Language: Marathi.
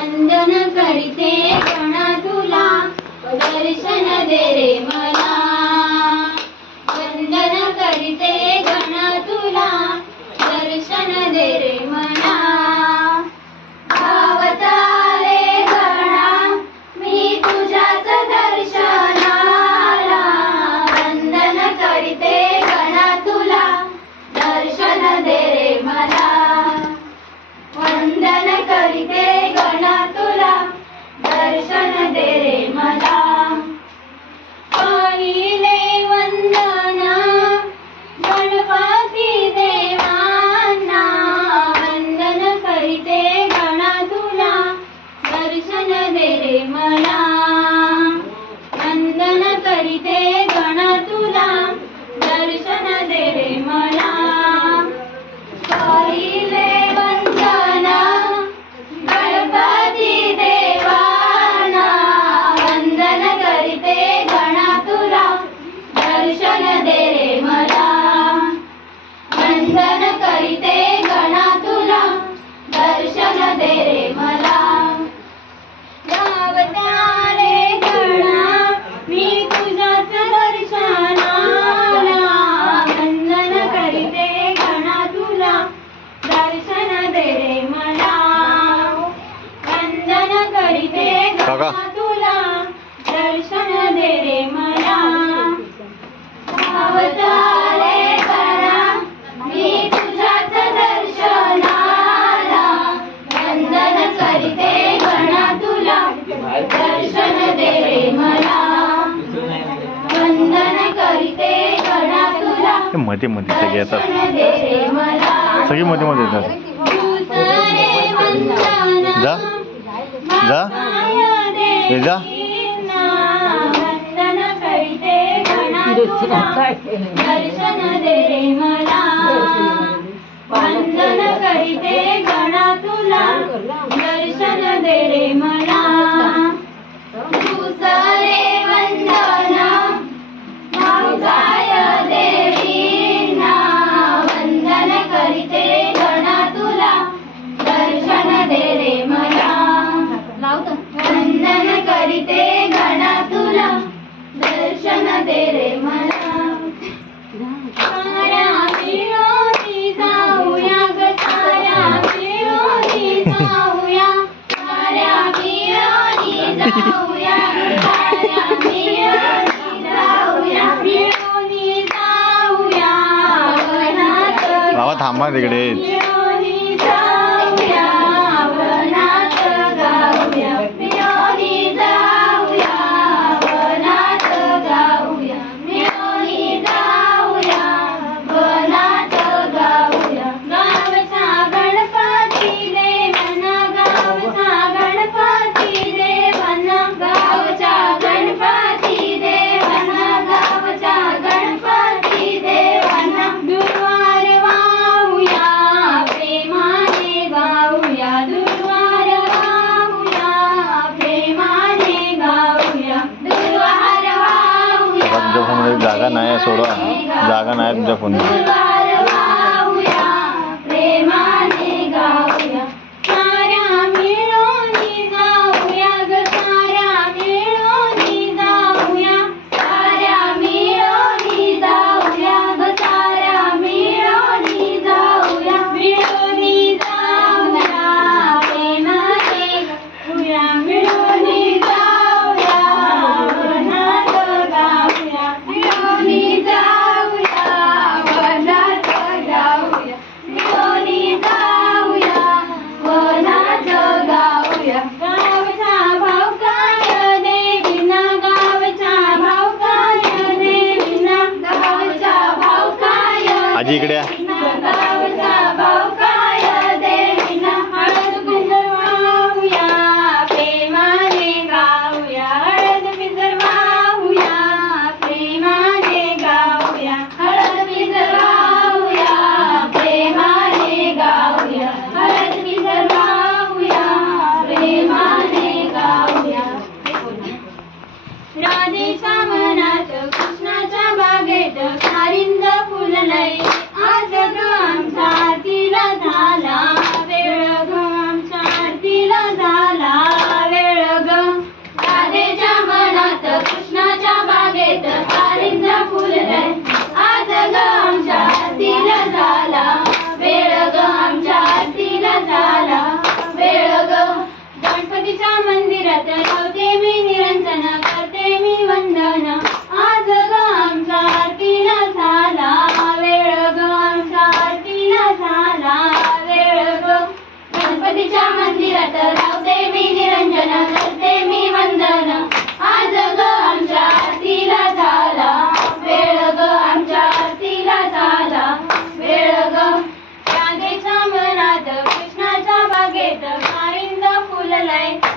वंदन करीते गणा तुला दर्शन दे रे मला वंदन करीते गणा तुला दर्शन दे रे मला भावताले गणा मी तुझ्याच दर्शनाला वंदन करीते गणा तुला दर्शन दे रे मला वंदन करीते गणा तुला दर्शन दे रे मला पहिले वंदन गणपती देवांना वंदन करीते गणा तुला दर्शन दे रे मला वंदन करीते गणा तुला दर्शन दे रे मला पहिले वंदन गणपती देवांना वंदन करीते गणा तुला दर्शन दे रे मला वंदन करीते गणा तुला दर्शन दे रे मला गावताले गणा मी तुझ्याच दर्शनाला वंदन करीते गणा तुला दर्शन दे रे मला वंदन करीते गणा तुला दर्शन दे रे मला भावताले गणा मी तुझ्याच दर्शनाला वंदन करीते गणा तुला दर्शन दे रे मला वंदन करीते गणा तुला मध्ये मध्ये सगळे येतात दे रे मला सगळी मध्ये मध्ये येतात जा जा हे जा वंदन करीते गणा तुला दर्शन दे रे मला वंदन करीते गणा तुला दर्शन दे रे मला दुसरे वंदन भाऊजाय देवींना वंदन करीते गणा तुला दर्शन दे रे मला वंदन करीते गणा तुला दर्शन दे रे मला साऱ्या मिळून जाऊया ग साऱ्या मिळून जाऊया साऱ्या मिळून जाऊया साऱ्या मिळून जाऊया मिळून जाऊया वनात बाबा थांबा तिकडे मिळून जाऊया वनात गाऊया मिळून जाऊया वनात गाऊया मिळून जाऊया वनात गाऊया गावचा गणपती देवन गावचा गणपती देवन गावचा गणपती देवन गावचा गणपती देवन दुर्वार वाहूया प्रेमाने गाऊया दुर्वार वाहूया प्रेमाने गाऊया दुर्वार वाहूया तुमच्या फोनमध्ये जागा नाही सोडा जागा नाही तुमच्या फोनमध्ये दुर्वार वाहूया प्रेमाने गाऊया साऱ्या मिळून जाऊया ग साऱ्या मिळून जाऊया साऱ्या मिळून जाऊया ग साऱ्या मिळून जाऊया मिळून जाऊया प्रेमाने गाऊया मिळून जाऊया वनात गाऊया मिळून जाऊया वनात लय